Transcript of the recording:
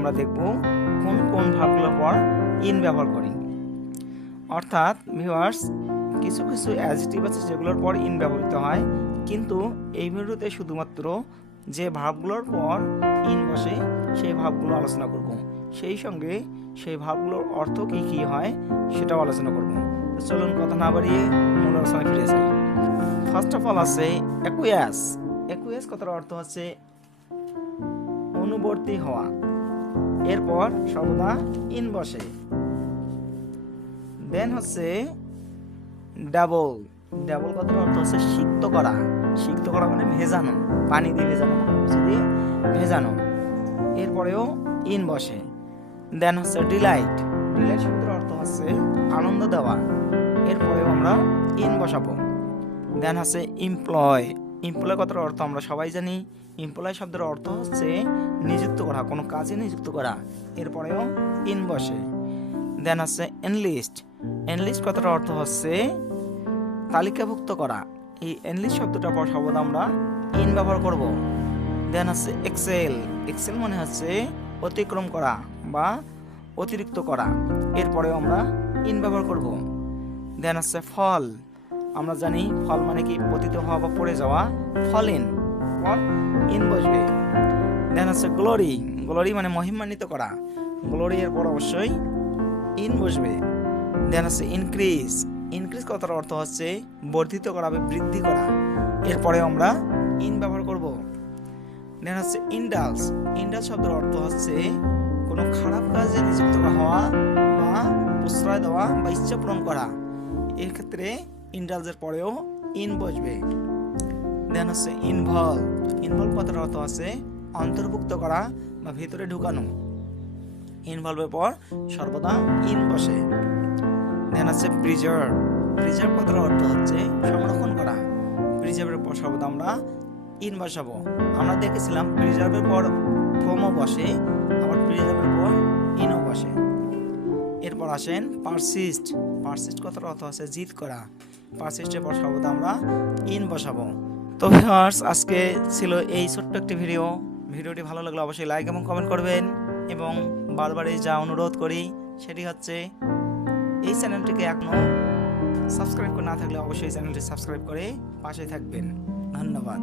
আমরা দেখব কোন কোন ভার্বগুলোর পর ইন ব্যবহার করি। অর্থাৎ ভিউয়ার্স, কিছু কিছু অ্যাডজেক্টিভ আছে যেগুলোর পর ইন ব্যবহৃত হয়, কিন্তু এই ভিডিওতে শুধুমাত্র যে ভার্বগুলোর পর ইন বসে সেই ভার্বগুলো আলোচনা করব, সেই সঙ্গে সেই ভার্বগুলোর অর্থ কী কী হয় সেটাও আলোচনা করব। তো চলুন কথা না বাড়িয়ে মূল আলোচনায় ফিরে যাই। ফার্স্ট অফ অল আছে অ্যাকুয়াস। অ্যাকুয়াস কথার অর্থ হচ্ছে অনুবর্তী হওয়া, এরপর সর্বদা ইন বসে। দেন হচ্ছে ডাবল। ডাবল কথার অর্থ হচ্ছে সিক্ত করা। সিক্ত করা মানে ভেজানো, পানি দিয়ে ভেজানো, কিছু দিয়ে ভেজানো, এরপরেও ইন বসে। দেন হচ্ছে ডিলাইট। ডিলাইট শব্দের অর্থ হচ্ছে আনন্দ দেওয়া, এরপরেও আমরা ইন বসাবো। দেন হচ্ছে এমপ্লয়। এমপ্লয় কথার অর্থ আমরা সবাই জানি। এমপ্লয় শব্দের অর্থ হচ্ছে নিযুক্ত করা, কোনো কাজে নিযুক্ত করা, এরপরেও ইন বসে। দেন হচ্ছে এনলিস্ট। এনলিস্ট কথার অর্থ হচ্ছে তালিকাভুক্ত করা। এই এনলিস্ট শব্দটার পর সর্বদা আমরা ইন ব্যবহার করব। দেন হচ্ছে এক্সেল। এক্সেল মানে হচ্ছে অতিক্রম করা বা অতিরিক্ত করা, এরপরেও আমরা ইন ব্যবহার করব। দেন হচ্ছে ফল। আমরা জানি ফল মানে কি পতিত হওয়া বা পড়ে যাওয়া, ফল ইন বসবে। দেন হচ্ছে গ্লোরি। গ্লোরি মানে মহিমান্বিত করা, গ্লোরি এর পর অবশ্যই ইন বসবে। দেন হচ্ছে ইনক্রিজ। ইনক্রিজ কথার অর্থ হচ্ছে বর্ধিত করা বা বৃদ্ধি করা, এরপরে আমরা ইন ব্যবহার করব। দেন হচ্ছে ইন্ডালস। ইন্ডালস শব্দের অর্থ হচ্ছে কোনো খারাপ কাজে নিযুক্ত হওয়া বা প্রশ্রয় দেওয়া বা ইচ্ছা পূরণ করা, এর ক্ষেত্রে ইন্ডালসের পরেও ইন বসবে। দেন হচ্ছে ইনভলভ। ইনভলভ কথার অর্থ হচ্ছে অন্তর্ভুক্ত করা বা ভিতরে ঢুকানো, ইনভলভের পর সর্বদা ইন বসে। দেন হচ্ছে প্রিজার্ভ। প্রিজার্ভ কথার অর্থ হচ্ছে সংরক্ষণ করা, প্রিজার্ভের পর সর্বদা আমরা ইন বসাবো। আমরা দেখেছিলাম প্রিজার্ভের পর ফ্রমও বসে, আবার প্রিজার্ভের পর ইনও বসে। এরপর আসেন পারসিস্ট। পারসিস্ট কথার অর্থ হচ্ছে জিদ করা, পারসিস্টের পর সর্বদা আমরা ইন বসাবো। তো ভিউয়ার্স, আজকে ছিল এই ছোট্ট একটি ভিডিও। ভিডিওটি ভালো লাগলে অবশ্যই লাইক এবং কমেন্ট করবেন, এবং বারবারই যা অনুরোধ করি সেটি হচ্ছে এই চ্যানেলটিকে এখনো সাবস্ক্রাইব করে না থাকলে অবশ্যই চ্যানেলটি সাবস্ক্রাইব করে পাশে থাকবেন। ধন্যবাদ।